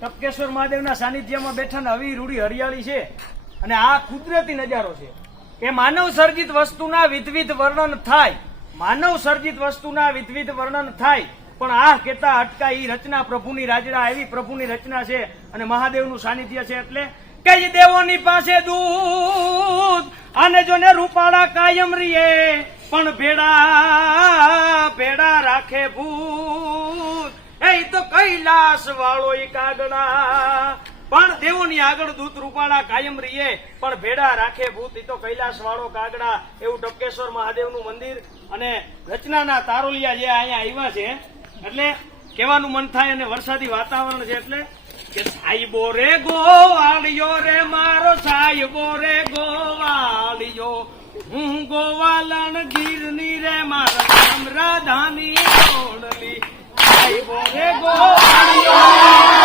ટપકેશ્વર મહાદેવના સાનિધ્યમાં બેઠા ને આવી રૂડી હરિયાળી છે અને આ કુદરતી નજારો છે કે માનવ સર્જિત વસ્તુના વિધવિધ વર્ણન થાય, માનવ સર્જિત વસ્તુના વિધવિધ વર્ણન થાય, પણ આ કેતા અટકા ઈ રચના પ્રભુની રાજડા, એવી પ્રભુની રચના છે અને મહાદેવનું સાનિધ્ય છે. એટલે કે દેવોની પાસે દૂધ અને જો ને રૂપાળા કાયમ રીએ, પણ ભેડા ભેડા રાખે ભૂત, એ તો કૈલાસ વાળો ઈ કાગડા. પણ દેવોની આગળ દૂત રૂપાળા કાયમ રીએ, પણ ભેડા રાખે ભૂત, એ તો કૈલાસ વાળો કાગડા. એવું ટપકેશ્વર મહાદેવનું મંદિર અને રચનાના તારોલિયા જે અહીંયા આવ્યા છે એટલે કહેવાનું મન થાય. અને વરસાદી વાતાવરણ છે એટલે કે સાહેબો રે ગોવાળિયો રે મારો સાહેબો રે ગોવાળિયો, હું ગોવાલણ ગીરની રે મારા નામ રાધાની ઓળલી. સાહેબો રે ગોવાળિયો